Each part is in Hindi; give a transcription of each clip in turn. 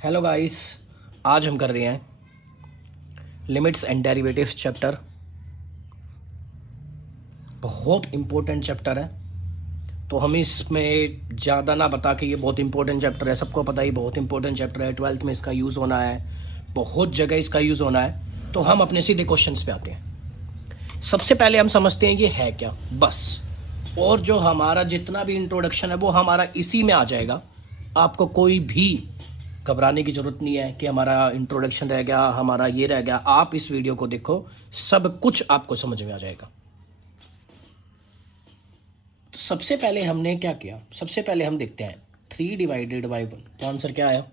हेलो गाइस, आज हम कर रहे हैं लिमिट्स एंड डेरिवेटिव्स चैप्टर। बहुत इम्पोर्टेंट चैप्टर है, तो हम इसमें ज़्यादा ना बता के, ये बहुत इंपॉर्टेंट चैप्टर है, सबको पता ही बहुत इंपॉर्टेंट चैप्टर है। 12th में इसका यूज़ होना है, बहुत जगह इसका यूज़ होना है। तो हम अपने सीधे क्वेश्चंस पे आते हैं। सबसे पहले हम समझते हैं ये है क्या, बस। और जो हमारा जितना भी इंट्रोडक्शन है वो हमारा इसी में आ जाएगा। आपको कोई भी घबराने की ज़रूरत नहीं है कि हमारा इंट्रोडक्शन रह गया, हमारा ये रह गया। आप इस वीडियो को देखो, सब कुछ आपको समझ में आ जाएगा। तो सबसे पहले हमने क्या किया, सबसे पहले हम देखते हैं 3 डिवाइडेड बाई 1, तो आंसर क्या आया?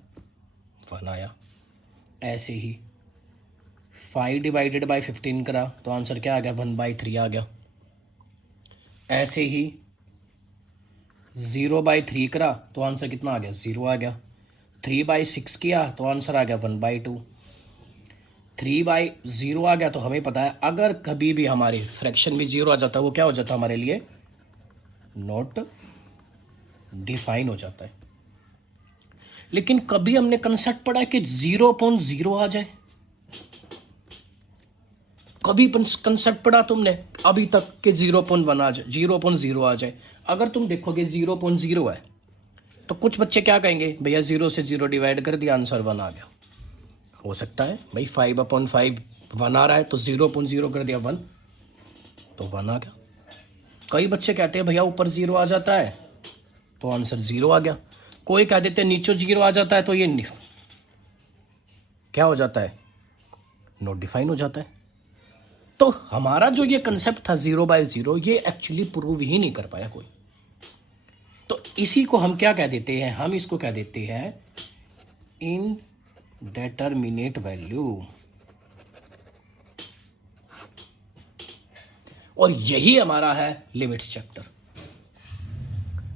1 आया। ऐसे ही 5 डिवाइडेड बाई 15 करा तो आंसर क्या आ गया? 1/3 आ गया। ऐसे ही 0/3 करा तो आंसर कितना आ गया? 0 आ गया। 3/6 किया तो आंसर आ गया 1/2। 3/0 आ गया। तो हमें पता है अगर कभी भी हमारे फ्रैक्शन में 0 आ जाता है, वो क्या हो जाता है हमारे लिए? नॉट डिफाइन हो जाता है। लेकिन कभी हमने कंसेप्ट पढ़ा है कि 0/0 आ जाए? कभी कंसेप्ट पढ़ा तुमने अभी तक कि 0.1 आ जाए, 0/0 आ जाए? अगर तुम देखोगे 0.0 है तो कुछ बच्चे क्या कहेंगे, भैया 0 से 0 डिवाइड कर दिया, आंसर 1 आ गया। हो सकता है भाई 5/5 1 आ रहा है, तो 0.0 कर दिया 1, तो 1 आ गया। कई बच्चे कहते हैं भैया ऊपर 0 आ जाता है तो आंसर 0 आ गया। कोई कह देते हैं नीचे 0 आ जाता है तो ये क्या हो जाता है? नॉट डिफाइन हो जाता है। तो हमारा जो ये कंसेप्ट था 0/0, ये एक्चुअली प्रूव ही नहीं कर पाया कोई। तो इसी को हम क्या कह देते हैं? हम इसको कह देते हैं इनडेटर्मिनेट वैल्यू। और यही हमारा है लिमिट्स चैप्टर।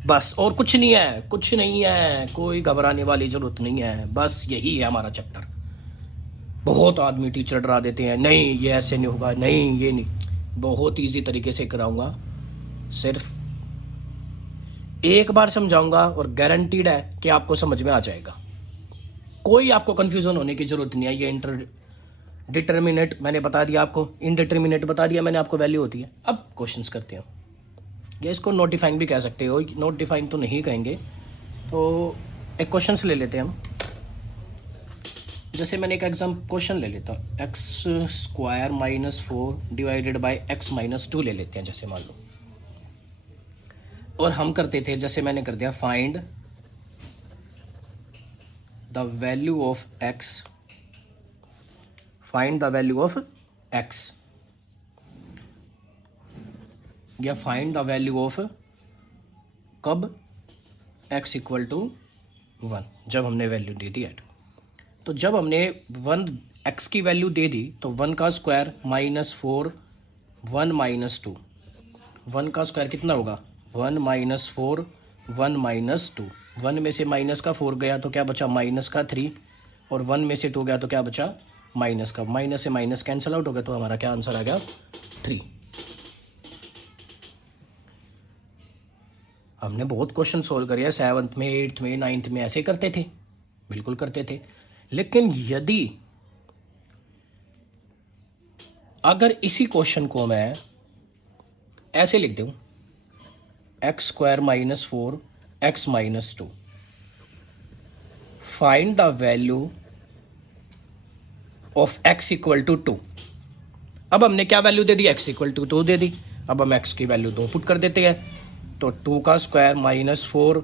बस, और कुछ नहीं है, कुछ नहीं है, कोई घबराने वाली जरूरत नहीं है, बस यही है हमारा चैप्टर। बहुत आदमी टीचर डरा देते हैं, नहीं ये ऐसे नहीं होगा, नहीं ये नहीं। बहुत इजी तरीके से कराऊंगा, सिर्फ एक बार समझाऊंगा और गारंटीड है कि आपको समझ में आ जाएगा। कोई आपको कंफ्यूजन होने की जरूरत नहीं है। ये डिटर्मिनेट मैंने बता दिया आपको, इनडिटर्मिनेट बता दिया मैंने आपको, वैल्यू होती है। अब क्वेश्चंस करते हैं, या इसको नॉट डिफाइन भी कह सकते हो, नॉट डिफाइन तो नहीं कहेंगे। तो एक क्वेश्चन ले लेते हैं हम। जैसे मैंने एक एग्जाम क्वेश्चन ले लेता हूँ, x² - 4 डिवाइडेड बाई x - 2 ले लेते हैं जैसे, मान लो। और हम करते थे, जैसे मैंने कर दिया, find the value of x, find the value of x, या फाइंड द वैल्यू ऑफ कब x = 1, जब हमने वैल्यू दे दी ऐड। तो जब हमने 1 x की वैल्यू दे दी तो 1 का स्क्वायर -4 1 - 2, 1 का स्क्वायर कितना होगा? 1 - 4 1 - 2। 1 में से माइनस का 4 गया तो क्या बचा? -3। और 1 में से 2 गया तो क्या बचा? माइनस का। माइनस से माइनस कैंसिल आउट हो गया, तो हमारा क्या आंसर आ गया? 3। हमने बहुत क्वेश्चन सोल्व करे, 7th में, 8th में, 9th में ऐसे करते थे, बिल्कुल करते थे। लेकिन यदि अगर इसी क्वेश्चन को मैं ऐसे लिख दूं, x² - 4 x - 2, find the value of x = 2। अब हमने क्या वैल्यू दे दी? x = 2 दे दी। अब हम x की वैल्यू 2 पुट कर देते हैं, तो 2 का स्क्वायर -4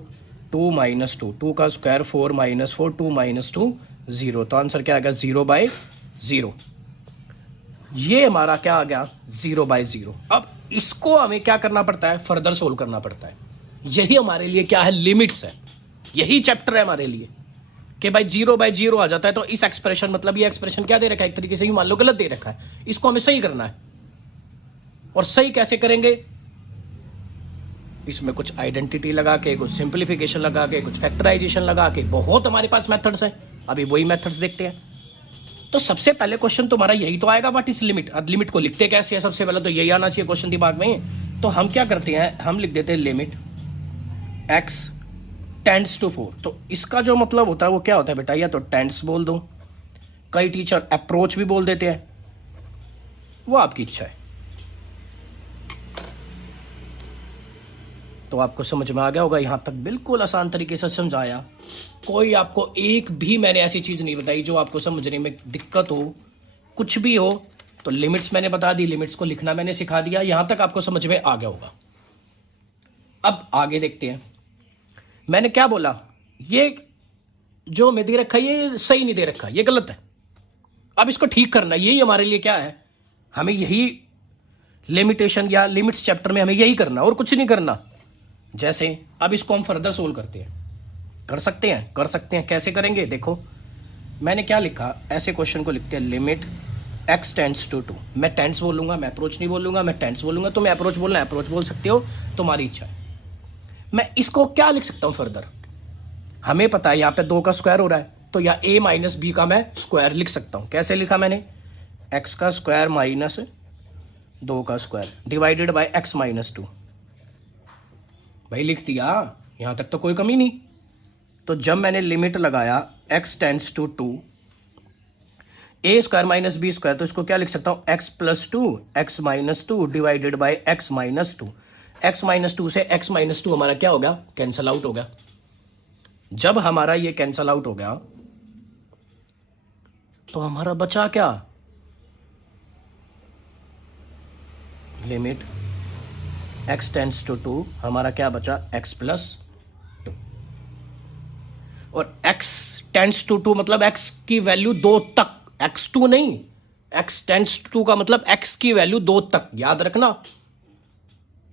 2 - 2, 2 का स्क्वायर 4 - 4 2 - 2 0। तो आंसर क्या आ गया? 0/0। ये हमारा क्या आ गया? 0/0। अब इसको हमें क्या करना पड़ता है? फर्दर सोल्व करना पड़ता है। यही हमारे लिए क्या है? लिमिट्स है। यही चैप्टर है हमारे लिए कि भाई 0/0 आ जाता है तो इस एक्सप्रेशन, मतलब ये एक्सप्रेशन क्या दे रखा है? एक तरीके से ही मान लो गलत दे रखा है, इसको हमें सही करना है। और सही कैसे करेंगे? इसमें कुछ आइडेंटिटी लगा के, कुछ सिंप्लीफिकेशन लगा के, कुछ फैक्टराइजेशन लगा के, बहुत हमारे पास मेथड्स हैं। अभी वही मेथड्स देखते हैं। तो सबसे पहले क्वेश्चन तुम्हारा यही तो आएगा, व्हाट इज लिमिट। अब लिमिट को लिखते कैसे है? सबसे पहले तो यही आना चाहिए क्वेश्चन दिमाग में। तो हम क्या करते हैं, हम लिख देते हैं लिमिट x टेंड्स टू 4, तो इसका जो मतलब होता है वो क्या होता है बेटा, या तो टेंड्स बोल दो, कई टीचर अप्रोच भी बोल देते हैं, वो आपकी इच्छा है। तो आपको समझ में आ गया होगा, यहां तक बिल्कुल आसान तरीके से समझाया, कोई आपको एक भी मैंने ऐसी चीज नहीं बताई जो आपको समझने में दिक्कत हो, कुछ भी हो तो लिमिट्स मैंने बता दी, लिमिट्स को लिखना मैंने सिखा दिया, यहां तक आपको समझ में आ गया होगा। अब आगे देखते हैं, मैंने क्या बोला, ये जो मैं दे रखा है ये सही नहीं दे रखा, ये गलत है, अब इसको ठीक करना, यही हमारे लिए क्या है, हमें यही लिमिटेशन या लिमिट्स चैप्टर में हमें यही करना और कुछ नहीं करना। जैसे अब इसको हम फर्दर सोल्व करते हैं, कर सकते हैं, कर सकते हैं, कैसे करेंगे देखो, मैंने क्या लिखा, ऐसे क्वेश्चन को लिखते हैं लिमिट x टेंड्स टू 2, मैं टेंड्स बोलूंगा, मैं अप्रोच नहीं बोलूंगा, मैं टेंड्स बोलूंगा, तो मैं अप्रोच बोलना है अप्रोच बोल सकते हो, तुम्हारी इच्छा है। मैं इसको क्या लिख सकता हूं फर्दर, हमें पता है यहाँ पे 2 का स्क्वायर हो रहा है, तो या a माइनस बी का मैं स्क्वायर लिख सकता हूं, कैसे लिखा मैंने, x का स्क्वायर माइनस 2 का square divided by x minus 2, भाई लिख दिया, यहां तक तो कोई कमी नहीं। तो जब मैंने लिमिट लगाया x tends to 2 a square minus b square, तो इसको क्या लिख सकता हूं, x plus 2 x minus 2 divided by x minus 2, x minus 2 से x माइनस 2 हमारा क्या हो गया, कैंसल आउट हो गया। जब हमारा ये कैंसल आउट हो गया तो हमारा बचा क्या, लिमिट x टेंड्स टू 2, हमारा क्या बचा, x प्लस 2, और x टेंड्स टू 2 मतलब x की वैल्यू 2 तक, x2 नहीं, x टेंड्स टू 2 का मतलब x की वैल्यू 2 तक, याद रखना।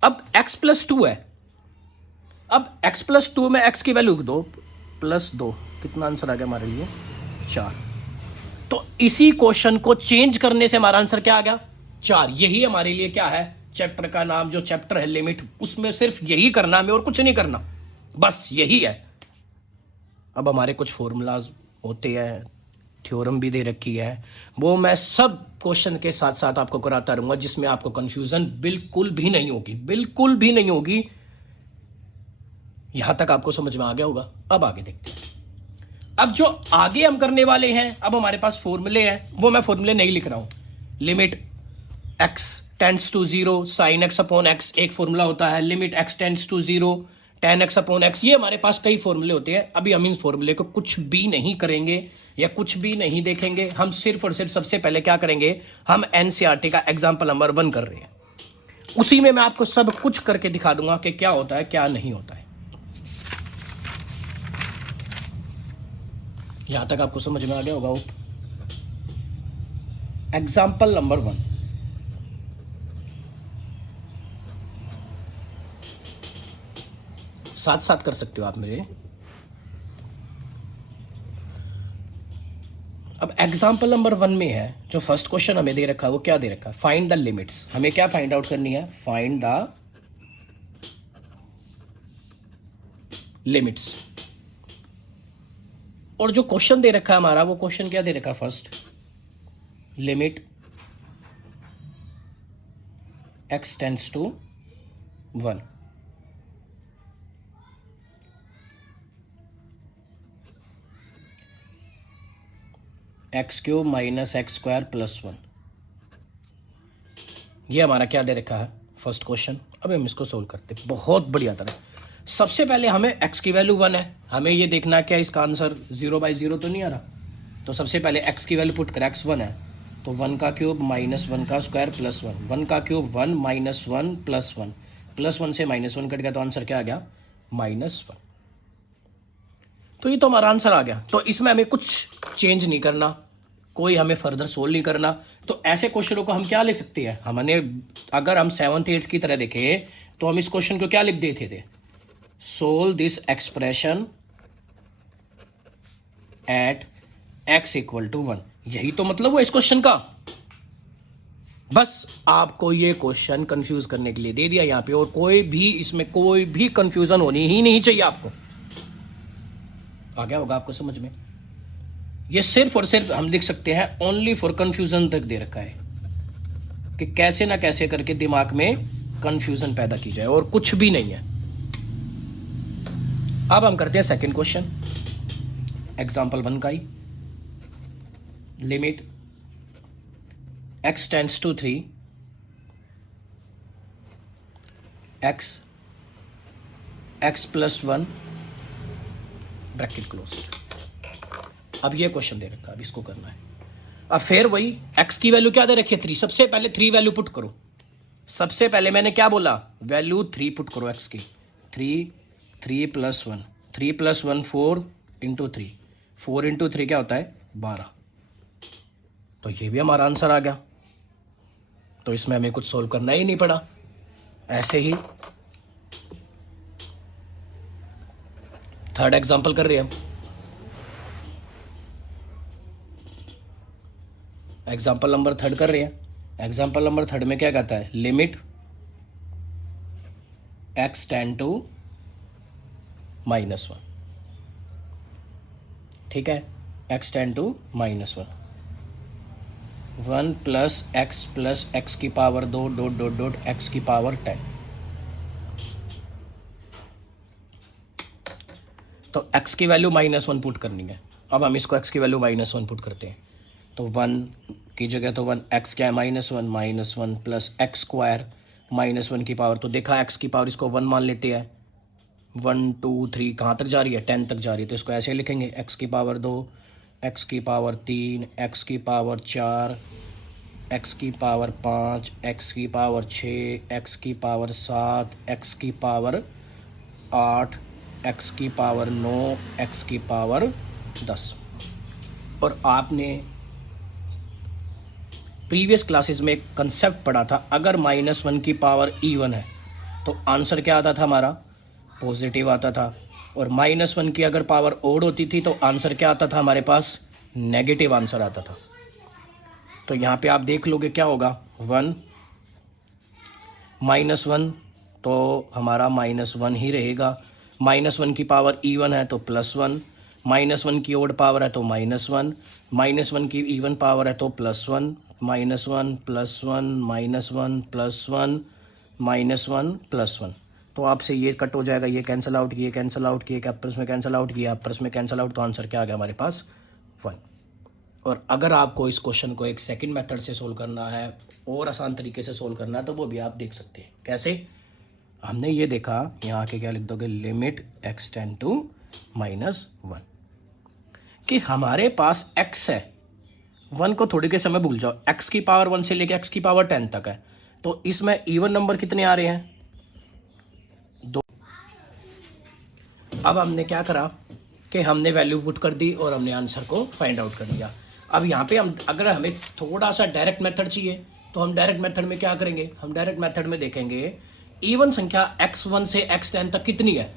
अब x प्लस 2 है, अब x प्लस 2 में x की वैल्यू 2 प्लस 2, कितना आंसर आ गया हमारे लिए, 4। तो इसी क्वेश्चन को चेंज करने से हमारा आंसर क्या आ गया, 4। यही हमारे लिए क्या है, चैप्टर का नाम जो चैप्टर है लिमिट, उसमें सिर्फ यही करना हमें और कुछ नहीं करना, बस यही है। अब हमारे कुछ फॉर्मूलाज होते हैं, थ्योरम भी दे रखी है, वो मैं सब क्वेश्चन के साथ साथ आपको कराता रहूंगा, जिसमें आपको कंफ्यूजन बिल्कुल भी नहीं होगी, बिल्कुल भी नहीं होगी। यहां तक आपको समझ में आ गया होगा। अब आगे देखते हैं, अब जो आगे हम करने वाले हैं, अब हमारे पास फॉर्मूले हैं, वो मैं फॉर्मूले नहीं लिख रहा हूं। Limit x tends to 0 sine x upon x एक फॉर्मूला होता है, limit x tends to 0 tan x upon x, ये हमारे पास कई फॉर्मूले होते हैं। अभी हम इन फॉर्मूले को कुछ भी नहीं करेंगे या कुछ भी नहीं देखेंगे, हम सिर्फ और सिर्फ सबसे पहले क्या करेंगे, हम एनसीईआरटी का एग्जाम्पल नंबर 1 कर रहे हैं, उसी में मैं आपको सब कुछ करके दिखा दूंगा कि क्या होता है क्या नहीं होता है। यहां तक आपको समझ में आ गया होगा। एग्जाम्पल नंबर 1, साथ साथ कर सकते हो आप मेरे। अब एग्जाम्पल नंबर 1 में है, जो फर्स्ट क्वेश्चन हमें दे रखा है वो क्या दे रखा है, फाइंड द लिमिट्स। हमें क्या फाइंड आउट करनी है, फाइंड द लिमिट्स। और जो क्वेश्चन दे रखा है हमारा, वो क्वेश्चन क्या दे रखा है, first limit x tends to 1, x cube minus x square plus 1, ये हमारा क्या दे रखा है, फर्स्ट क्वेश्चन। अब हम इसको सोल्व करते हैं बहुत बढ़िया तरह। सबसे पहले हमें x की वैल्यू 1 है, हमें ये देखना है क्या इसका आंसर 0/0 तो नहीं आ रहा, तो सबसे पहले x की वैल्यू पुट कर, x 1 है, तो 1 का क्यूब माइनस 1 का स्क्वायर प्लस 1, 1 का क्यूब 1 माइनस 1 प्लस 1, प्लस 1 से माइनस 1 कट गया, तो आंसर क्या आ गया, -1। तो ये तो हमारा आंसर आ गया। तो इसमें हमें कुछ चेंज नहीं करना, कोई हमें फर्दर सोल्व नहीं करना। तो ऐसे क्वेश्चनों को हम क्या लिख सकते हैं, हमने अगर हम 7th 8th की तरह देखें तो हम इस क्वेश्चन को क्या लिख देते थे, solve this expression at x equal to 1। यही तो मतलब हुआ इस क्वेश्चन का। बस आपको ये क्वेश्चन कंफ्यूज करने के लिए दे दिया यहां पे, और कोई भी इसमें कोई भी कंफ्यूजन होनी ही नहीं चाहिए आपको। आ गया होगा आपको समझ में। ये सिर्फ और सिर्फ हम लिख सकते हैं ओनली फॉर कंफ्यूजन तक दे रखा है, कि कैसे ना कैसे करके दिमाग में कंफ्यूजन पैदा की जाए, और कुछ भी नहीं है। अब हम करते हैं सेकंड क्वेश्चन, एग्जाम्पल 1 का ही। Limit x tends to 3, x plus 1 bracket close. अब ये क्वेश्चन दे रखा है, अब इसको करना है। अब फिर वही x की वैल्यू क्या दे रखी है 3, सबसे पहले 3 वैल्यू पुट करो। सबसे पहले मैंने क्या बोला, वैल्यू 3 पुट करो x की। 3 प्लस 1, 3 प्लस 1 4 इंटू 3, 4 इंटू 3 क्या होता है 12। तो ये भी हमारा आंसर आ गया। तो इसमें हमें कुछ सोल्व करना ही नहीं पड़ा, ऐसे ही। थर्ड एग्जांपल कर रहे हैं हम। एग्जांपल नंबर 3 कर रहे हैं। एग्जांपल नंबर 3 में क्या कहता है, लिमिट x टेंड टू -1, ठीक है, x tend to -1, 1 plus x की power 2 dot dot dot x की पावर 10। तो x की वैल्यू -1 पुट करनी है। अब हम इसको x की वैल्यू -1 पुट करते हैं। तो 1 की जगह तो 1, x क्या है -1 प्लस x स्क्वायर -1 की पावर। तो देखा x की पावर, इसको 1 मान लेते हैं। 1 2 3 कहाँ तक जा रही है, 10 तक जा रही है। तो इसको ऐसे लिखेंगे, x की पावर 2, x की पावर 3, x की पावर 4, x की पावर 5, x की पावर 6, x की पावर 7, x की पावर 8, x की पावर 9, x की पावर 10। और आपने प्रीवियस क्लासेस में एक कंसेप्ट पढ़ा था, अगर -1 की पावर इवन है तो आंसर क्या आता था हमारा, पॉजिटिव आता था। और -1 की अगर पावर ओड होती थी तो आंसर क्या आता था हमारे पास, नेगेटिव आंसर आता था। तो यहाँ पे आप देख लोगे क्या होगा, 1 -1 तो हमारा -1 ही रहेगा। -1 की पावर इवन है तो +1, -1 की ओड पावर है तो -1, -1 की इवन पावर है तो +1, -1 +1 -1 +1 -1 +1। तो आपसे ये कट हो जाएगा, ये कैंसिल आउट, ये कैंसिल आउट, ये आपस में कैंसिल आउट, ये आपस में कैंसिल आउट। तो आंसर क्या आ गया हमारे पास, 1। और अगर आपको इस क्वेश्चन को एक सेकंड मेथड से सोल्व करना है और आसान तरीके से सोल्व करना है तो वो भी आप देख सकते हैं। कैसे, हमने ये देखा, यहाँ आके क्या लिख दोगे, लिमिट x टेंड टू -1, कि हमारे पास x है। 1 को थोड़ी के समय भूल जाओ, x की पावर 1 से लेके x की पावर 10 तक है। तो इसमें इवन नंबर कितने आ रहे हैं, 2। अब हमने क्या करा कि हमने वैल्यू पुट कर दी और हमने आंसर को फाइंड आउट कर दिया। अब यहाँ पे हम, अगर हमें थोड़ा सा डायरेक्ट मेथड चाहिए तो हम डायरेक्ट मेथड में क्या करेंगे, हम डायरेक्ट मेथड में देखेंगे इवन संख्या x1 से x10 तक कितनी है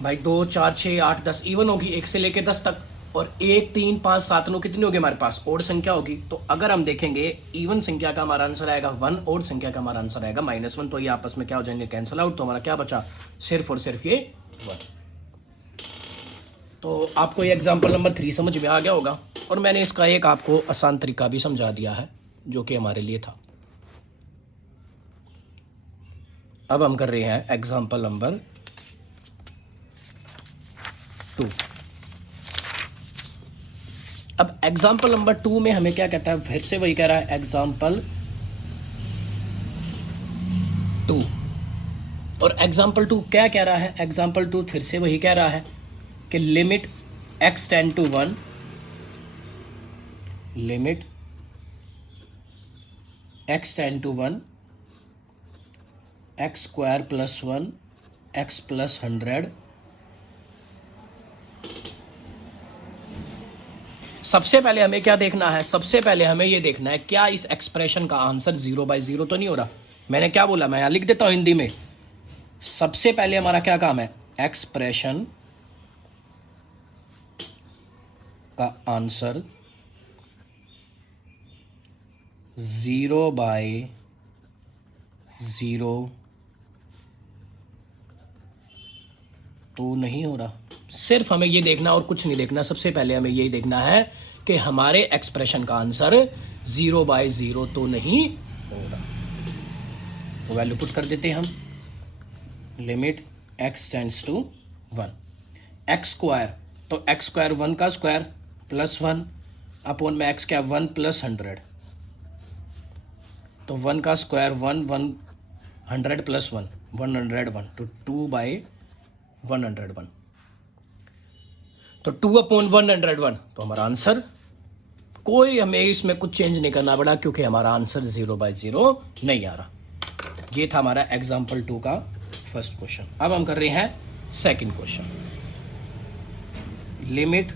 भाई, 2 4 6 8 10 इवन होगी 1 से लेके 10 तक। और 1 3 5 7 9 कितनी होगी हमारे पास, ओड संख्या होगी। तो अगर हम देखेंगे इवन संख्या का हमारा आंसर आएगा 1, ओड संख्या का हमारा आंसर आएगा -1। तो ये आपस में क्या हो जाएंगे, कैंसिल आउट। तो हमारा क्या बचा, सिर्फ और सिर्फ ये 1। तो आपको ये एग्जाम्पल नंबर 3 समझ में आ गया होगा। और मैंने इसका एक आपको आसान तरीका भी समझा दिया है जो कि हमारे लिए था। अब हम कर रहे हैं एग्जाम्पल नंबर 2। अब एग्जाम्पल नंबर 2 में हमें क्या कहता है, फिर से वही कह रहा है, एग्जाम्पल 2। और एग्जाम्पल 2 क्या कह रहा है, एग्जाम्पल 2 फिर से वही कह रहा है कि limit x tend to 1, limit x tend to 1, x square plus 1, x plus 100। सबसे पहले हमें क्या देखना है, सबसे पहले हमें यह देखना है क्या इस एक्सप्रेशन का आंसर 0/0 तो नहीं हो रहा। मैंने क्या बोला, मैं यहां लिख देता हूं हिंदी में। सबसे पहले हमारा क्या काम है, एक्सप्रेशन का आंसर 0/0 तो नहीं हो रहा। सिर्फ हमें ये देखना और कुछ नहीं देखना। सबसे पहले हमें यही देखना है कि हमारे एक्सप्रेशन का आंसर 0/0 तो नहीं हो रहा। तो वैल्यू पुट कर देते हैं हम, limit x tends to 1 x square, तो एक्स स्क्वायर 1 का स्क्वायर प्लस 1 अपॉन में एक्स क्या 1 प्लस 100, तो 1 का स्क्वायर 1 1 100 प्लस 1 101, तो 2/101, तो 2 अपॉन 101, तो हमारा आंसर, कोई हमें इसमें कुछ चेंज नहीं करना पड़ा क्योंकि हमारा आंसर 0/0 नहीं आ रहा। ये था हमारा एग्जाम्पल 2 का फर्स्ट क्वेश्चन। अब हम कर रहे हैं second question. Limit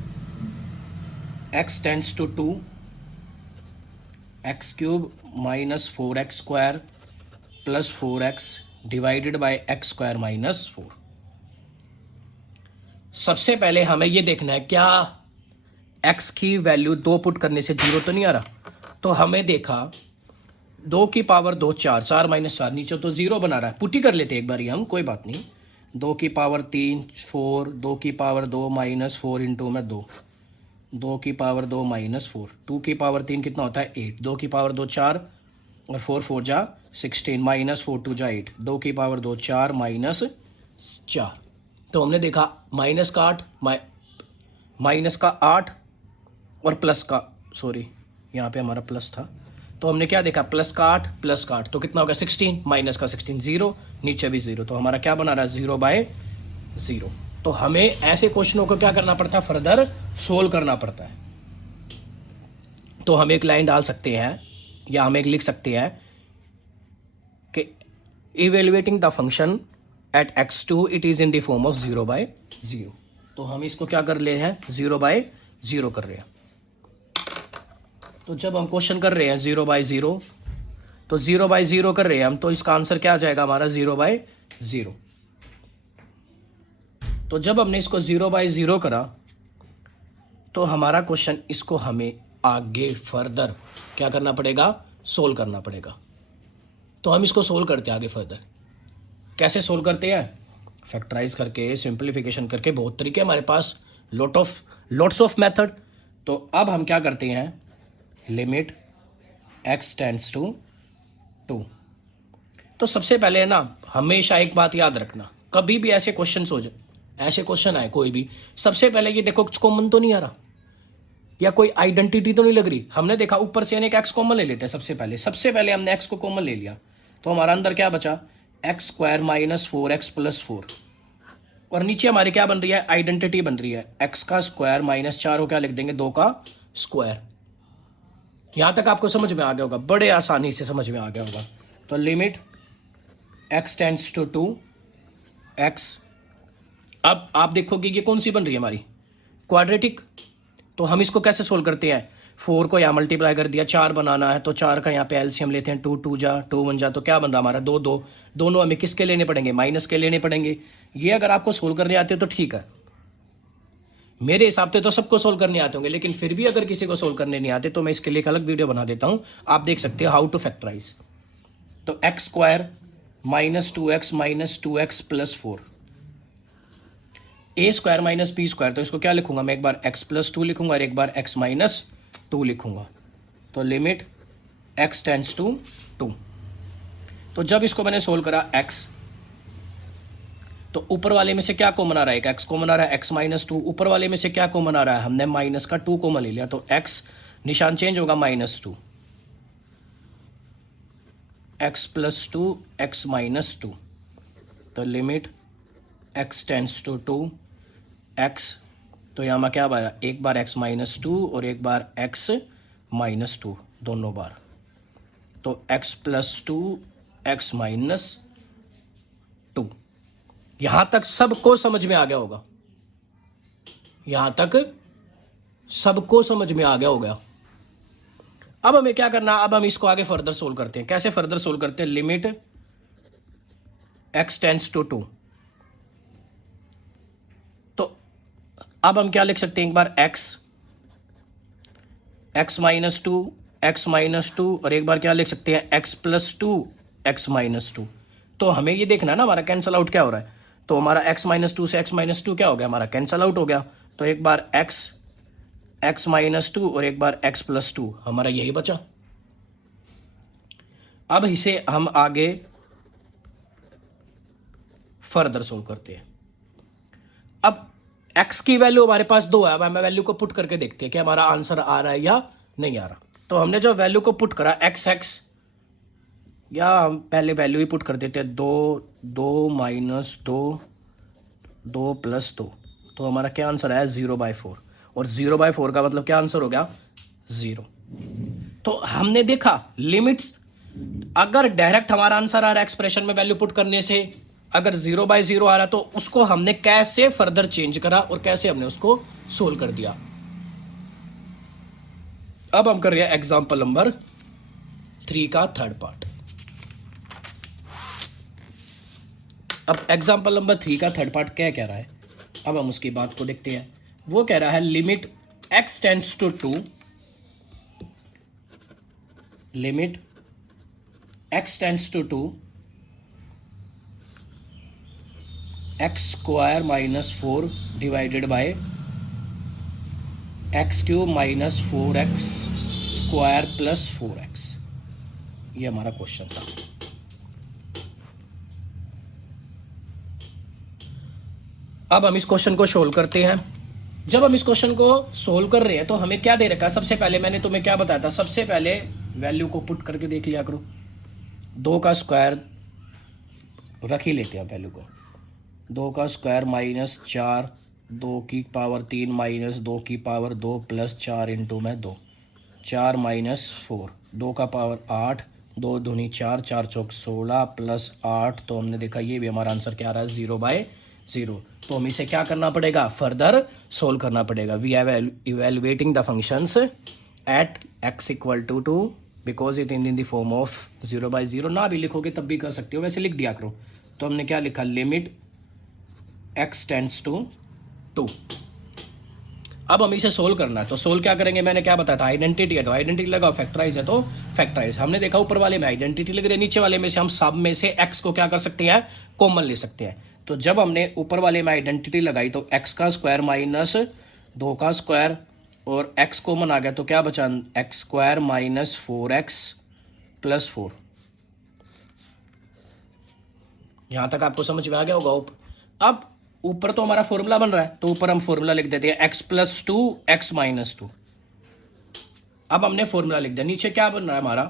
x tends to 2 x cube minus 4x square plus 4x divided by x square minus 4। सबसे पहले हमें ये देखना है क्या x की वैल्यू 2 पुट करने से 0 तो नहीं आ रहा। तो हमें देखा 2 की पावर 2 4, 4 माइनस 4 नीचे तो 0 बना रहा है, पुटी कर लेते एक बार ही हम, कोई बात नहीं। 2 की पावर 3 4, 2 की पावर 2 माइनस 4 इंटू में 2, 2 की पावर 2 माइनस 4, 2 की पावर 3 कितना होता है 8, 2 की पावर 2 4 और 4 4 जा 16 माइनस 4 2 जा 8, 2 की पावर 2 4 माइनस 4। तो हमने देखा माइनस का 8 माइनस का 8 और प्लस का, सॉरी यहाँ पे हमारा प्लस था, तो हमने क्या देखा प्लस का 8 प्लस का 8, तो कितना होगा 16 माइनस का 16 0, नीचे भी 0, तो हमारा क्या बना रहा है 0/0। तो हमें ऐसे क्वेश्चनों को क्या करना पड़ता है फर्दर सोल्व करना पड़ता है। तो हम एक लाइन डाल सकते हैं या हम एक लिख सकते हैं कि evaluating the function at x2 it is in the form of 0/0। तो हम इसको क्या कर रहे हैं 0/0 कर रहे हैं। तो जब हम क्वेश्चन कर रहे हैं 0/0, तो 0/0 कर रहे हैं हम, तो इसका आंसर क्या आ जाएगा हमारा 0/0। तो जब हमने इसको 0/0 करा तो हमारा क्वेश्चन, इसको हमें आगे फर्दर क्या करना पड़ेगा सोल्व करना पड़ेगा। तो हम इसको सोल्व करते हैं आगे फर्दर। कैसे सोल्व करते हैं, फैक्टराइज करके, सिंप्लीफिकेशन करके, बहुत तरीके हमारे पास, लॉट्स ऑफ मेथड। तो अब हम क्या करते हैं लिमिट x टेंड्स टू 2। तो सबसे पहले ना हमेशा एक बात याद रखना, कभी भी ऐसे क्वेश्चन हो जाए, ऐसे क्वेश्चन आए कोई भी, सबसे पहले ये देखो कुछ कॉमन तो नहीं आ रहा या कोई आइडेंटिटी तो नहीं लग रही। हमने देखा ऊपर से एक x कॉमन ले लेते हैं, सबसे पहले हमने x को कॉमन ले लिया, तो हमारा अंदर क्या बचा x square minus 4x plus 4, और नीचे हमारी क्या बन रही है आइडेंटिटी बन रही है x का स्क्वायर माइनस 4 को क्या लिख देंगे 2 का स्क्वायर। यहां तक आपको समझ में आ गया होगा, बड़े आसानी से समझ में आ गया होगा। तो limit x tends to 2x। अब आप देखोगे ये कौन सी बन रही है हमारी क्वाड्रेटिक। तो हम इसको कैसे सोल्व करते हैं, 4 को यहाँ मल्टीप्लाई कर दिया, 4 बनाना है तो 4 का यहाँ पे एलसीएम लेते हैं, 2 2 जा 2 1 जा, तो क्या बन रहा हमारा 2 2, दोनों हमें किसके लेने पड़ेंगे माइनस के लेने पड़ेंगे। ये अगर आपको सोल्व करने आते तो ठीक है, मेरे हिसाब से तो सबको सोल्व करने आते होंगे, लेकिन फिर भी अगर किसी को सोल्व करने नहीं आते तो मैं इसके लिए एक अलग वीडियो बना देता हूँ, आप देख सकते हो हाउ टू फैक्टराइज। तो x square minus 2x minus 2x plus 4, ए स्क्वायर माइनस बी स्क्वायर, तो इसको क्या लिखूंगा मैं, एक बार x प्लस 2 लिखूंगा और एक बार x माइनस 2 लिखूंगा। तो लिमिट x टेंड्स टू 2। तो जब इसको मैंने सोल्व करा x, तो ऊपर वाले में से क्या कॉमन आ रहा है, एक x कॉमन आ रहा है, x माइनस 2, ऊपर वाले में से क्या कॉमन आ रहा है, हमने माइनस का 2 कॉमन ले लिया, तो x निशान चेंज होगा -2, x प्लस 2 x माइनस 2। तो limit x tends to 2x, तो यहाँ क्या बार एक बार x माइनस 2 और एक बार x माइनस 2 दोनों बार, तो x प्लस 2 x माइनस 2। यहां तक सबको समझ में आ गया होगा, यहां तक सबको समझ में आ गया होगा। अब हमें क्या करना, अब हम इसको आगे फर्दर सोल्व करते हैं। कैसे फर्दर सोल्व करते हैं, लिमिट x टेंड्स टू 2। तो अब हम क्या लिख सकते हैं, एक बार x माइनस 2 x माइनस 2 और एक बार क्या लिख सकते हैं x प्लस 2 x माइनस 2। तो हमें ये देखना है ना हमारा कैंसल आउट क्या हो रहा है, तो हमारा x माइनस 2 से x माइनस 2 क्या हो गया, हमारा कैंसल आउट हो गया। तो एक बार x माइनस 2 और एक बार x प्लस 2, हमारा यही बचा। अब इसे हम आगे फर्दर सोल्व करते हैं। एक्स की वैल्यू हमारे पास 2 है। अब हमें वैल्यू को पुट करके देखते हैं कि हमारा आंसर आ रहा है या नहीं आ रहा। तो हमने जो वैल्यू को पुट करा एक्स एक्स, या हम पहले वैल्यू ही पुट कर देते हैं, 2 तो हमारा क्या आंसर आया 0/4। और 0/4 का मतलब क्या आंसर हो गया 0। तो हमने देखा लिमिट्स, अगर डायरेक्ट हमारा आंसर आ रहा है एक्सप्रेशन में वैल्यू पुट करने से, अगर 0/0 आ रहा तो उसको हमने कैसे फर्दर चेंज करा और कैसे हमने उसको सोल्व कर दिया। अब हम कर रहे हैं एग्जांपल नंबर 3 का थर्ड पार्ट। अब एग्जांपल नंबर 3 का थर्ड पार्ट क्या कह रहा है, अब हम उसकी बात को देखते हैं। वो कह रहा है limit x tends to 2, limit x tends to 2 x square minus 4 divided by x cube minus 4x square plus 4x। ये हमारा क्वेश्चन था। अब हम इस क्वेश्चन को सोल्व करते हैं। जब हम इस क्वेश्चन को सोल्व कर रहे हैं तो हमें क्या दे रखा है, सबसे पहले मैंने तुम्हें क्या बताया था, सबसे पहले वैल्यू को पुट करके देख लिया करो। 2 का स्क्वायर रख ही लेते हैं वैल्यू को, 2 का स्क्वायर माइनस 4, 2 की पावर 3 माइनस 2 की पावर 2 प्लस 4 इंटू में 2, 4 माइनस 4, 2 का पावर 8, 2 दूनी 4, 4 चौक 16 प्लस 8। तो हमने देखा ये भी हमारा आंसर क्या आ रहा है 0/0। तो हमें इसे क्या करना पड़ेगा, फर्दर सोल्व करना पड़ेगा। We are evaluating the functions at x equal to 2 because it in the form of 0/0। ना भी लिखोगे तब भी कर सकते हो, वैसे लिख दिया करो। तो हमने क्या लिखा, लिमिट x टेंड्स टू 2। अब हमें इसे सोल्व करना है, तो सोल्व क्या करेंगे, मैंने क्या बताया था, आइडेंटिटी है तो आइडेंटिटी लगाओ, फैक्टराइज है तो फैक्टराइज। हमने देखा ऊपर वाले में आइडेंटिटी लग रही है, नीचे वाले में से हम सब में से x को क्या कर सकते हैं, कॉमन ले सकते हैं। तो जब हमने ऊपर वाले में आइडेंटिटी लगाई तो x का स्क्वायर माइनस 2 का स्क्वायर और x कॉमन आ गया तो क्या बचा, x square minus 4x plus 4। यहां तक आपको समझ में आ गया होगा। अब ऊपर तो हमारा फॉर्मूला बन रहा है तो ऊपर हम फॉर्मूला लिख देते हैं x प्लस 2 x माइनस 2। अब हमने फॉर्मूला लिख दिया, नीचे क्या बन रहा है हमारा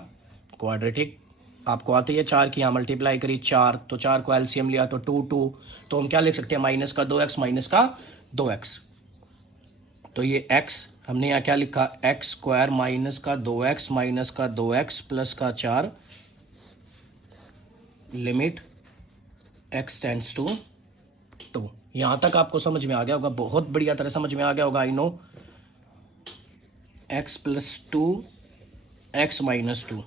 क्वाड्रेटिक। आपको आती है 4 की यहाँ मल्टीप्लाई करी 4, तो 4 को एलसीएम लिया तो 2 2, तो हम क्या लिख सकते हैं माइनस का 2x माइनस का 2x। तो ये x हमने यहाँ क्या लिखा, x स्क्वायर माइनस का 2x माइनस का 2x प्लस का 4, लिमिट x टेंड्स टू 2। यहां तक आपको समझ में आ गया होगा, बहुत बढ़िया तरह समझ में आ गया होगा, I know. x plus 2 x minus 2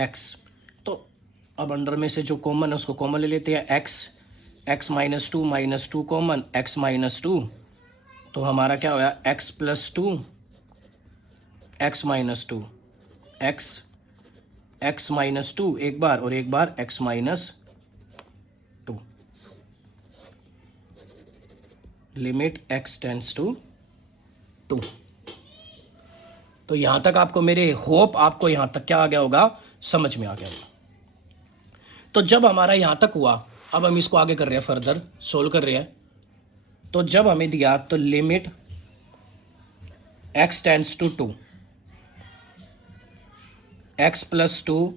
x। तो अब अंडर में से जो कॉमन है उसको कॉमन ले लेते हैं, x minus 2 common, x minus 2, तो हमारा क्या होया, x plus 2 x minus 2 x minus 2 एक बार और एक बार x minus 2, limit x tends to 2। तो यहां तक आपको मेरे होप आपको यहां तक क्या आ गया होगा, समझ में आ गया होगा। तो जब हमारा यहां तक हुआ, अब हम इसको आगे कर रहे हैं, फर्दर सोल्व कर रहे हैं। तो जब हमें दिया तो limit x tends to 2 x plus 2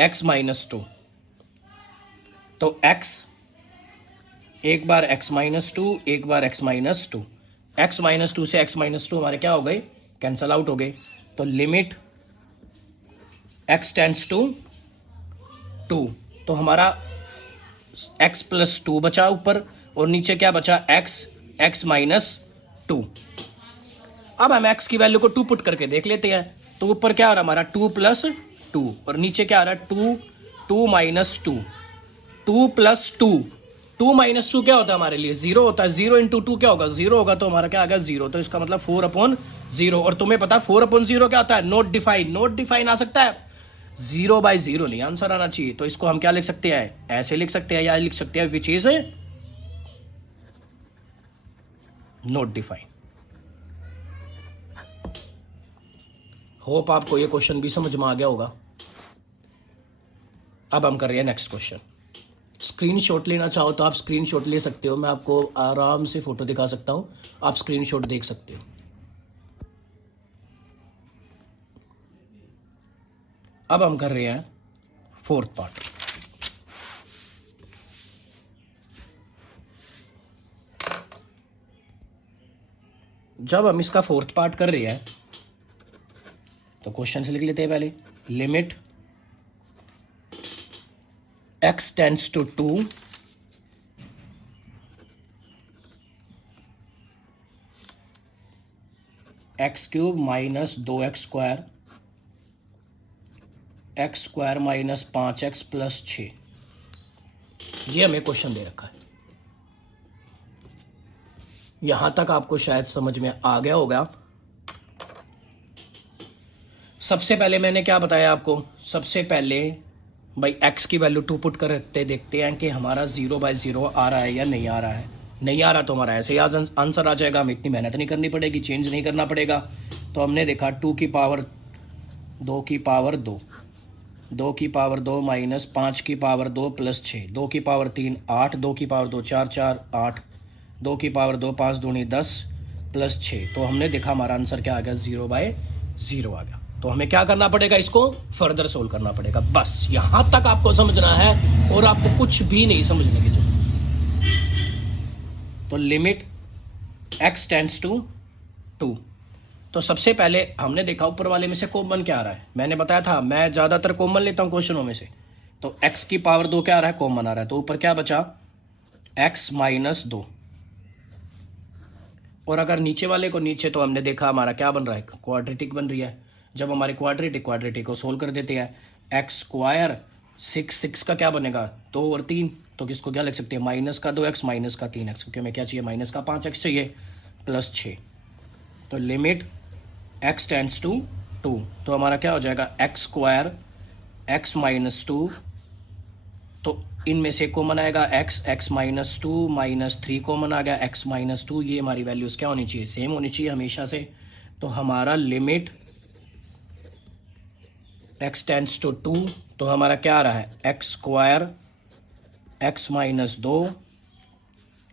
x minus 2, तो x एक बार x माइनस 2 एक बार x माइनस 2, x माइनस 2 से x माइनस 2 हमारे क्या हो गए, कैंसल आउट हो गए। तो लिमिट x टेंड्स टू 2, तो हमारा x प्लस 2 बचा ऊपर और नीचे क्या बचा, x माइनस 2। अब हम x की वैल्यू को 2 पुट करके देख लेते हैं। तो ऊपर क्या आ रहा है हमारा 2 प्लस 2 और नीचे क्या आ रहा है 2 माइनस 2, 2 प्लस 2 माइनस 2 क्या होता है हमारे लिए, 0 होता है। 0 इंटू 2 क्या होगा, 0 होगा, तो हमारा क्या आ गया 0। तो इसका मतलब 4/0। और तुम्हें पता है 4/0 क्या होता है, नॉट डिफाइन आ सकता है, 0/0 नहीं आंसर आना चाहिए। तो इसको हम क्या लिख सकते हैं, ऐसे लिख सकते हैं या लिख सकते हैं which is not define. Hope आपको ये क्वेश्चन भी समझ में आ गया होगा। अब हम कर रहे हैं नेक्स्ट क्वेश्चन। स्क्रीनशॉट लेना चाहो तो आप स्क्रीनशॉट ले सकते हो, मैं आपको आराम से फ़ोटो दिखा सकता हूँ, आप स्क्रीनशॉट देख सकते हो। अब हम कर रहे हैं फोर्थ पार्ट। जब हम इसका फोर्थ पार्ट कर रहे हैं तो क्वेश्चन से लिख लेते हैं पहले। Limit x tends to 2 x cube minus 2x square x square minus 5x plus 6, ये हमें क्वेश्चन दे रखा है। यहां तक आपको शायद समझ में आ गया होगा। सबसे पहले मैंने क्या बताया आपको, सबसे पहले भाई x की वैल्यू 2 पुट करते देखते हैं कि हमारा 0/0 आ रहा है या नहीं आ रहा है। नहीं आ रहा तो हमारा ऐसे ही आंसर आ जाएगा, हमें इतनी मेहनत नहीं करनी पड़ेगी, चेंज नहीं करना पड़ेगा। तो हमने देखा 2 की पावर 2 की पावर 2, 2 की पावर 2 माइनस 5 की पावर 2 प्लस 6, 2 की पावर 3 8, 2 की पावर 2 4 4 8, 2 की पावर 2 5 दूनी 10 प्लस 6। तो हमने देखा हमारा आंसर क्या आ गया, 0/0 आ गया। तो हमें क्या करना पड़ेगा, इसको फर्दर सोल्व करना पड़ेगा। बस यहां तक आपको समझना है और आपको कुछ भी नहीं समझने की जरूरत। तो लिमिट x टेंड्स टू 2, तो सबसे पहले हमने देखा ऊपर वाले में से कॉमन क्या आ रहा है। मैंने बताया था मैं ज़्यादातर कॉमन लेता हूँ क्वेश्चनों में से। तो x की पावर 2 क्या आ रहा है, कॉमन आ रहा है। तो ऊपर क्या बचा, x माइनस 2। और अगर नीचे वाले को नीचे, तो हमने देखा हमारा क्या बन रहा है, क्वाड्रेटिक बन रही है। जब हमारे क्वाड्रेटिक को सोल्व कर देते हैं, एक्स स्क्वायर 6 का क्या बनेगा, 2 और 3, तो किसको क्या लिख सकते हैं, माइनस का 2x माइनस का 3x, क्योंकि हमें क्या चाहिए, माइनस का 5x चाहिए प्लस 6। तो लिमिट x टेंड्स टू 2, तो हमारा क्या हो जाएगा, एक्स स्क्वायर x माइनस 2, तो इनमें से कॉमन आएगा x माइनस 2 माइनस 3 कॉमन आ गया, x माइनस 2। ये हमारी वैल्यूज़ क्या होनी चाहिए, सेम होनी चाहिए हमेशा से। तो हमारा लिमिट x टेंड्स टू 2, तो हमारा क्या आ रहा है, एक्स स्क्वायर x माइनस 2,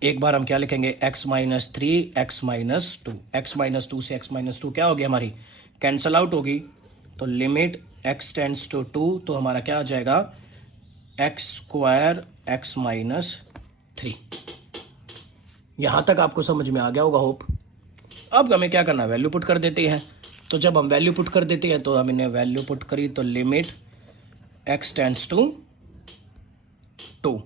एक बार हम क्या लिखेंगे, x minus 3 x minus 2, x minus 2 से x माइनस 2 क्या हो गया, हमारी कैंसल आउट होगी। तो लिमिट x टेंड्स टू 2, तो हमारा क्या आ जाएगा, एक्स स्क्वायर x माइनस 3। यहाँ तक आपको समझ में आ गया होगा होप। अब हमें क्या करना है, वैल्यू पुट कर देते हैं। तो जब हम वैल्यू पुट कर देते हैं, तो हमने वैल्यू पुट करी, तो लिमिट x टेंड्स टू 2,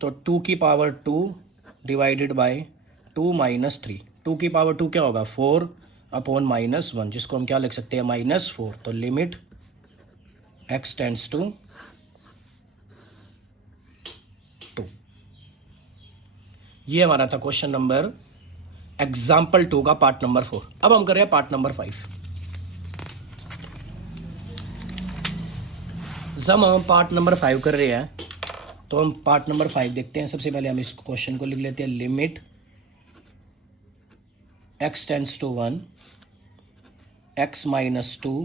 तो 2 की पावर 2 डिवाइडेड बाय 2 माइनस 3, 2 की पावर 2 क्या होगा, 4 अपॉन माइनस 1, जिसको हम क्या लिख सकते हैं, -4। तो लिमिट x टेंड्स टू 2। ये हमारा था क्वेश्चन नंबर एग्जाम्पल 2 का पार्ट नंबर 4। अब हम कर रहे हैं पार्ट नंबर 5। जब हम पार्ट नंबर 5 कर रहे हैं, तो हम पार्ट नंबर 5 देखते हैं। सबसे पहले हम इस क्वेश्चन को लिख लेते हैं, limit x tends to 1 x minus 2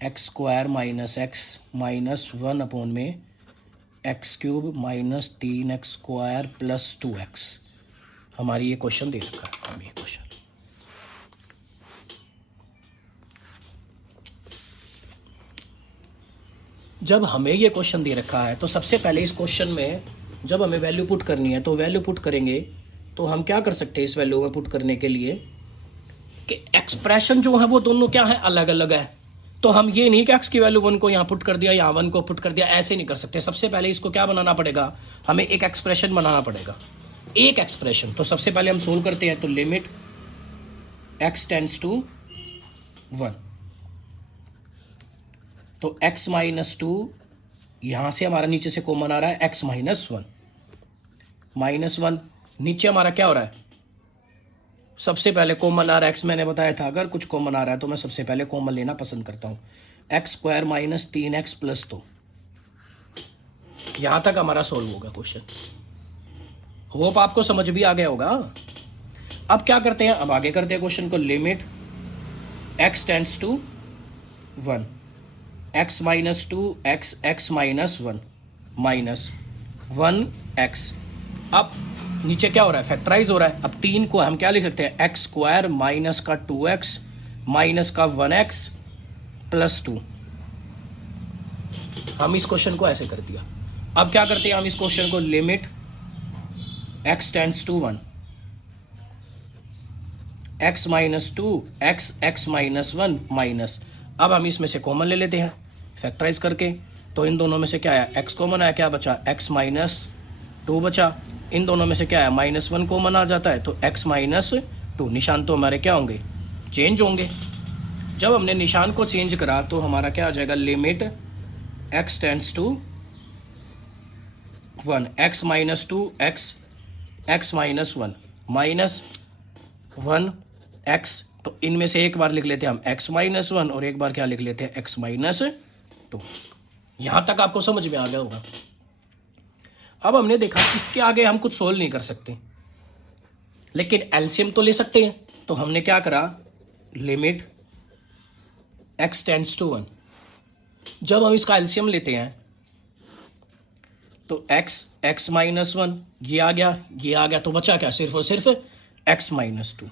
x square minus x minus 1 upon में x cube minus 3x square plus 2x। हमारी ये क्वेश्चन दे रखा है, हम ये क्वेश्चन जब हमें ये क्वेश्चन दे रखा है, तो सबसे पहले इस क्वेश्चन में जब हमें वैल्यू पुट करनी है, तो वैल्यू पुट करेंगे। तो हम क्या कर सकते हैं इस वैल्यू में पुट करने के लिए, कि एक्सप्रेशन जो है वो दोनों क्या है, अलग अलग है। तो हम ये नहीं कि x की वैल्यू 1 को यहाँ पुट कर दिया या 1 को पुट कर दिया, ऐसे नहीं कर सकते। सबसे पहले इसको क्या बनाना पड़ेगा, हमें एक एक्सप्रेशन बनाना पड़ेगा, एक एक्सप्रेशन। तो सबसे पहले हम सोल्व करते हैं। तो लिमिट x टेंड्स टू 1, तो x माइनस 2, यहां से हमारा नीचे से कॉमन आ रहा है x माइनस 1, -1। नीचे हमारा क्या हो रहा है, सबसे पहले कॉमन आ रहा है x। मैंने बताया था अगर कुछ कॉमन आ रहा है तो मैं सबसे पहले कॉमन लेना पसंद करता हूं। X square minus 3x plus 2, यहां तक हमारा सोल्व होगा क्वेश्चन। होप आपको समझ भी आ गया होगा। अब क्या करते हैं, अब आगे करते हैं क्वेश्चन को। Limit x tends to 1, x minus two x minus one minus 1x। अब नीचे क्या हो रहा है, फैक्टराइज हो रहा है। अब 3 को हम क्या लिख सकते हैं, एक्स स्क्वायर माइनस का 2x माइनस का 1x प्लस 2। हम इस क्वेश्चन को ऐसे कर दिया। अब क्या करते हैं हम इस क्वेश्चन को, limit x tends to 1 x minus 2 x minus 1 minus, अब हम इसमें से कॉमन ले लेते हैं फैक्टराइज करके। तो इन दोनों में से क्या आया, x कॉमन आया, क्या बचा x माइनस 2 बचा। इन दोनों में से क्या आया, -1 कॉमन आ जाता है, तो x माइनस 2। निशान तो हमारे क्या होंगे, चेंज होंगे। जब हमने निशान को चेंज करा तो हमारा क्या आ जाएगा, limit x tends to 1 x minus 2 x minus 1 minus 1x। तो इनमें से एक बार लिख लेते हैं हम x माइनस 1 और एक बार क्या लिख लेते हैं, x माइनस 2। यहां तक आपको समझ में आ गया होगा। अब हमने देखा इसके आगे हम कुछ सोल्व नहीं कर सकते, लेकिन एलसीएम तो ले सकते हैं। तो हमने क्या करा, लिमिट x टेंड्स टू 1। जब हम इसका एलसीएम लेते हैं तो x माइनस 1 ये आ गया, तो बचा क्या, सिर्फ और सिर्फ x माइनस 2।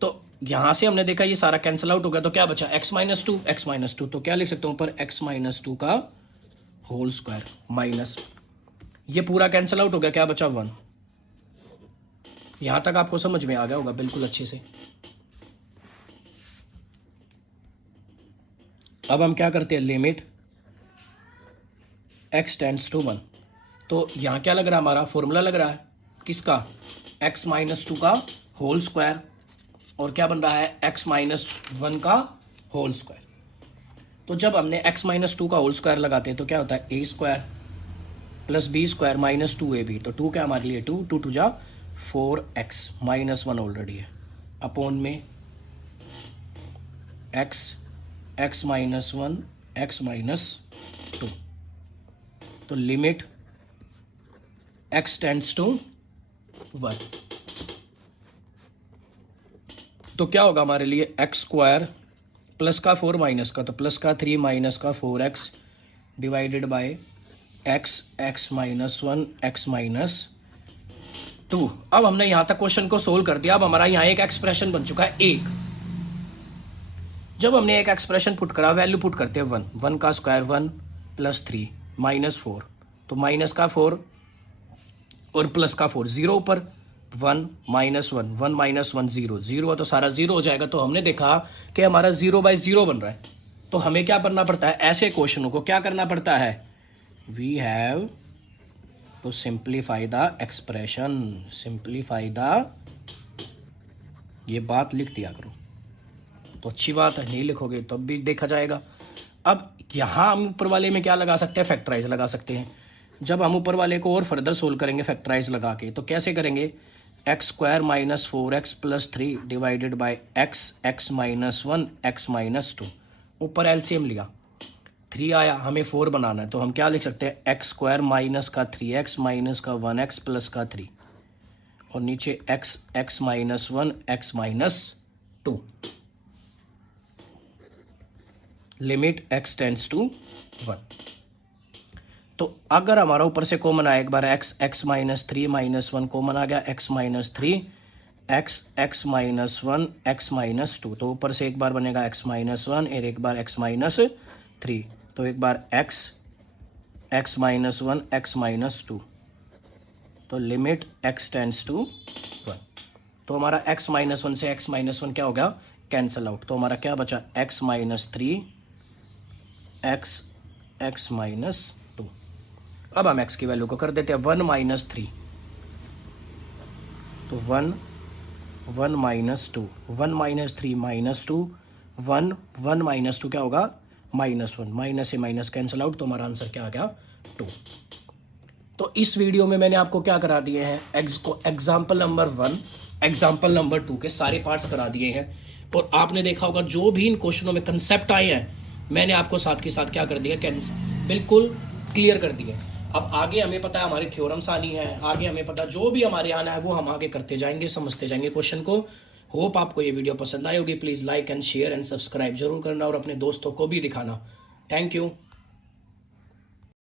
तो यहां से हमने देखा ये सारा कैंसिल आउट हो गया, तो क्या बचा, x माइनस 2। तो क्या लिख सकते हैं ऊपर, x माइनस 2 का होल स्क्वायर माइनस, ये पूरा कैंसिल आउट हो गया, क्या बचा 1। यहां तक आपको समझ में आ गया होगा बिल्कुल अच्छे से। अब हम क्या करते हैं, लिमिट x टेंड्स टू 1। तो यहां क्या लग रहा है, हमारा फॉर्मूला लग रहा है किसका, x माइनस 2 का होल स्क्वायर, और क्या बन रहा है, x माइनस 1 का होल स्क्वायर। तो जब हमने x माइनस 2 का होल स्क्वायर लगाते हैं तो क्या होता है, a square plus b square minus 2ab। तो 2 क्या हमारे लिए 2, 2 2 जा 4x माइनस 1 ऑलरेडी है, अपॉन में x माइनस 1 x माइनस 2। तो लिमिट x टेंड्स टू 1। तो क्या होगा हमारे लिए, x स्क्वायर प्लस का 4 माइनस का, तो प्लस का 3 माइनस का 4x divided by x minus 1 x minus 2। अब हमने यहां तक क्वेश्चन को सोल्व कर दिया। अब हमारा यहां एक एक्सप्रेशन बन चुका है एक। जब हमने एक एक्सप्रेशन पुट करा, वैल्यू पुट करते हैं 1 का स्क्वायर 1 प्लस 3 माइनस 4, तो माइनस का 4 और प्लस का 4, 0 ऊपर 1 माइनस 1 1 माइनस 1 0 0 तो सारा 0 हो जाएगा। तो हमने देखा कि हमारा 0/0 बन रहा है। तो हमें क्या करना पड़ता है, ऐसे क्वेश्चनों को क्या करना पड़ता है, we have to simplify the expression, simplify the, ये बात लिख दिया करो तो अच्छी बात है, नहीं लिखोगे तब भी देखा जाएगा। अब यहाँ हम ऊपर वाले में क्या लगा सकते हैं, फैक्टराइज लगा सकते हैं। जब हम ऊपर वाले को और फर्दर सोल्व करेंगे फैक्टराइज लगा के, तो कैसे करेंगे, x square minus 4x plus 3 divided by x minus 1 x minus 2। ऊपर एलसीएम लिया, 3 आया, हमें 4 बनाना है, तो हम क्या लिख सकते हैं, एक्स स्क्वायर माइनस का 3x माइनस का 1x प्लस का 3, और नीचे x minus 1 x minus 2। Limit x tends to 1। तो अगर हमारा ऊपर से कॉमन आया, एक बार x माइनस 3 माइनस 1 कॉमन आ गया, x minus 3 x minus 1 x minus 2। तो ऊपर से एक बार बनेगा x माइनस 1 और एक बार x माइनस 3। तो एक बार x माइनस 1 x माइनस 2। तो लिमिट x टेंड्स टू 1। तो हमारा x माइनस 1 से x माइनस 1 क्या हो गया, कैंसल आउट। तो हमारा क्या बचा, x माइनस 3 x माइनस 2। अब हम x की वैल्यू को कर देते हैं 1 माइनस 3। तो 1 माइनस 2, 1 माइनस 3 माइनस 2, 1 माइनस 2 क्या होगा, -1। माइनस से माइनस कैंसिल आउट, तो हमारा आंसर क्या आ गया, 2। तो इस वीडियो में मैंने आपको क्या करा दिए हैं, एग्जाम्पल नंबर 1 एग्जाम्पल नंबर 2 के सारे पार्ट्स करा दिए हैं। और आपने देखा होगा जो भी इन क्वेश्चनों में कंसेप्ट आए हैं मैंने आपको साथ के साथ क्या कर दिया, बिल्कुल क्लियर कर दिए। अब आगे हमें पता है हमारी थ्योरम्स आनी है, आगे हमें पता जो भी हमारे आना है वो हम आगे करते जाएंगे, समझते जाएंगे क्वेश्चन को। होप आपको ये वीडियो पसंद आई होगी। Please like and share and subscribe जरूर करना और अपने दोस्तों को भी दिखाना। Thank you.